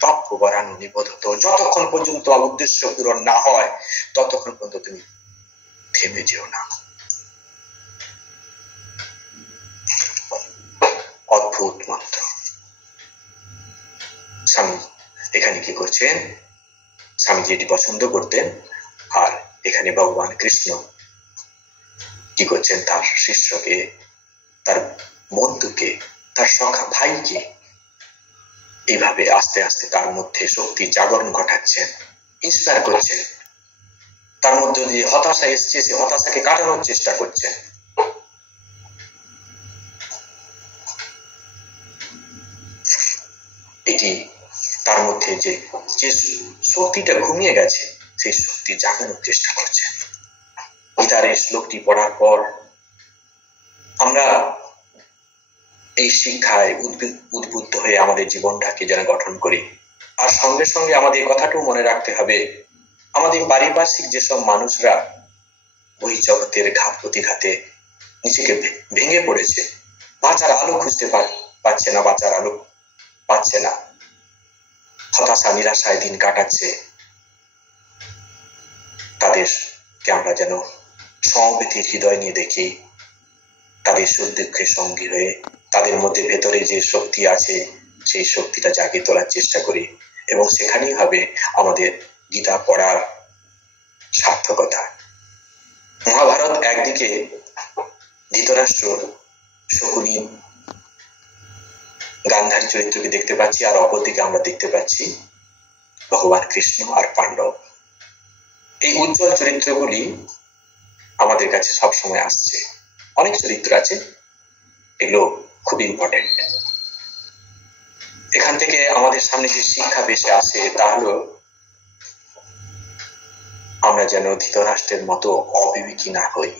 তপ বাড়ানো নিবোধত, যতক্ষণ পর্যন্ত তোমার উদ্দেশ্য পূরণ না হয় ততক্ষণ পর্যন্ত তুমি থেমে যেও না। অদ্ভুত মন্ত্র। স্বামী এখানে কি করছেন? স্বামীজি এটি পছন্দ করতেন। আর এখানে ভগবান কৃষ্ণ কি করছেন? তার শিষ্যকে, তার বন্ধুকে, তার সখা ভাইকে এইভাবে আস্তে আস্তে তার মধ্যে শক্তি জাগরণ ঘটাচ্ছেন, ইন্সপায়ার করছেন। তার মধ্যে যে হতাশা এসছে, সে হতাশাকে কাটানোর চেষ্টা করছেন। এটি তার মধ্যে যে শক্তিটা ঘুমিয়ে গেছে, সেই শক্তি জাগানোর চেষ্টা করছেন। গীতার এই শ্লোকটি পড়ার পর আমরা এই শিক্ষায় উদ্বুদ্ধ হয়ে আমাদের জীবনটাকে যেন গঠন করি। আর সঙ্গে সঙ্গে আমাদের কথাটাও মনে রাখতে হবে, আমাদের পারিপার্শ্বিক যেসব মানুষরা ওই জগতের ঘাত প্রতিঘাতে নিজেকে ভেঙে পড়েছে, বাঁচার আলো খুঁজতে পারছে না, বাঁচার আলো পাচ্ছে না, হতাশা নিরাশায় দিন কাটাচ্ছে, তাদেরকে আমরা যেন সমবেতির হৃদয় নিয়ে দেখি, তাদের সুখ দুঃখের সঙ্গী হয়ে তাদের মধ্যে ভেতরে যে শক্তি আছে সেই শক্তিটা জাগিয়ে তোলার চেষ্টা করি। এবং সেখানেই হবে আমাদের গীতা পড়ার সার্থকতা। মহাভারত একদিকে ধৃতরাষ্ট্র, শকুনি, গান্ধারী চরিত্রকে দেখতে পাচ্ছি, আর অপরদিকে আমরা দেখতে পাচ্ছি ভগবান কৃষ্ণ আর পাণ্ডব। এই উজ্জ্বল চরিত্রগুলি আমাদের কাছে সবসময় আসছে। অনেক চরিত্র আছে, এগুলো খুব ইম্পর্টেন্ট। এখান থেকে আমাদের সামনে যে শিক্ষা ভেসে আসে তা হলো, আমরা যেন ধৃতরাষ্ট্রের মতো অবিবেকী না হই।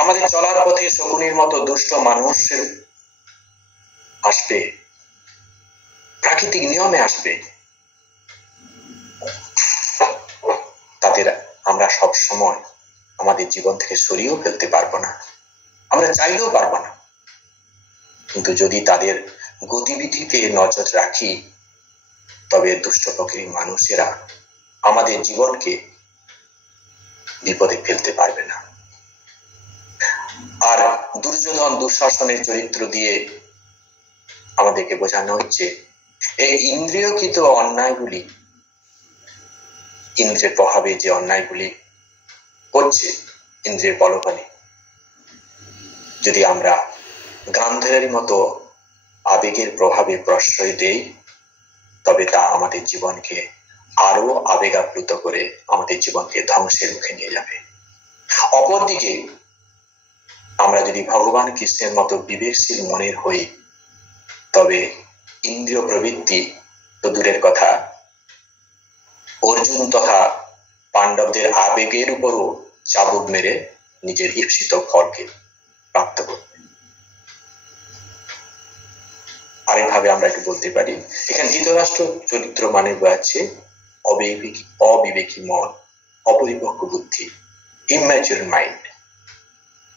আমাদের চলার পথে শকুনির মতো দুষ্ট মানুষের আসবে, প্রাকৃতিক নিয়মে আসবে, তাদের আমরা সব সময় আমাদের জীবন থেকে সরিয়েও ফেলতে পারবো না, আমরা চাইলেও পারবো না। কিন্তু যদি তাদের গতিবিধিতে নজর রাখি, তবে দুষ্ট প্রকৃতির মানুষেরা আমাদের জীবনকে বিপদে ফেলতে পারবে না। আর দুর্যোধন, দুঃশাসনের চরিত্র দিয়ে আমাদেরকে বোঝানো হচ্ছে, এই ইন্দ্রিয়কৃত অন্যায়গুলি, ইন্দ্রের প্রভাবে যে অন্যায়গুলি করছে, ইন্দ্রের বলবলে যদি আমরা গান্ধারীর মতো আবেগের প্রভাবে প্রশ্রয় দেই, তবে তা আমাদের জীবনকে আরো আবেগাপ্লুত করে আমাদের জীবনকে ধ্বংসের মুখে নিয়ে যাবে। অপরদিকে আমরা যদি ভগবান কৃষ্ণের মতো বিবেকশীল মনের হই, তবে ইন্দ্রিয় প্রবৃত্তি তো দূরের কথা, অর্জুন তথা পাণ্ডবদের আবেগের উপরও চাবুক মেরে নিজের ঈপ্সিত ফলকে প্রাপ্ত করবে। আরেকভাবে আমরা একটু বলতে পারি, এখানে ধৃতরাষ্ট্র চরিত্র মানে বোঝাচ্ছে অবিবেকী মন, অপরিপক্ক বুদ্ধি, ইম্যাচুর মাইন্ড।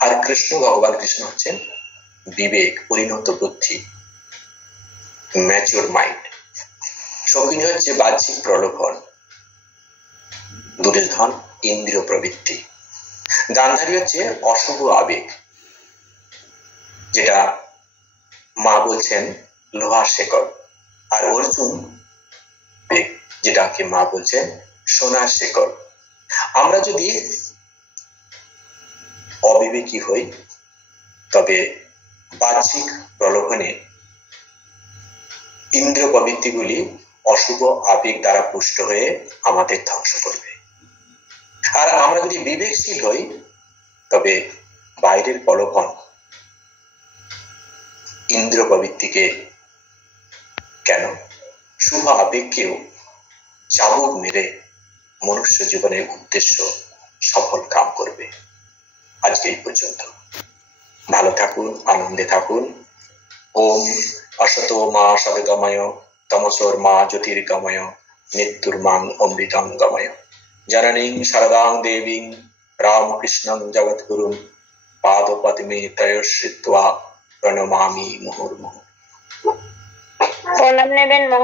আর কৃষ্ণ, ভগবান কৃষ্ণ হচ্ছেন বিবেক, পরিণত বুদ্ধি, ম্যাচিওর মাইন্ড। শৌখিনী হচ্ছে বাহ্যিক প্রলোভন, দুর্যোধন ইন্দ্রিয় প্রবৃত্তি। গান্ধারী হচ্ছে অশুভ আবেগ, যেটা মা বলছেন লোহার শেকড়। আর অর্জুন যেটাকে মা বলছেন সোনার শেকড়। আমরা যদি অবিবেকী হই তবে বাহ্যিক প্রলোভনে ইন্দ্রিয় প্রবৃত্তিগুলি অশুভ আবেগ দ্বারা পুষ্ট হয়ে আমাদের ধ্বংস করবে। আর আমরা যদি বিবেকশীল হই তবে বাইরের প্রলোভন ইন্দ্রিয় প্রবৃত্তিকে কেন, শুভ আবেগকেও চাবুক মেরে মনুষ্য জীবনের উদ্দেশ্য সফল কাম করবে। আজকে এই পর্যন্ত। ভালো থাকুন, আনন্দে থাকুন। ওম অসতো মা সদগময় তমসোর মা জ্যোতির্গময় মৃত্যুর্মাং অমৃতং গময় জননীং শারদাং দেবীং রামকৃষ্ণং জগৎগুরুং পাদপদ্মে ত্রয়শ্রিত্বা প্রণমামি মুহুর্মুহুঃ। প্রণাম নেবেন মহোদয়।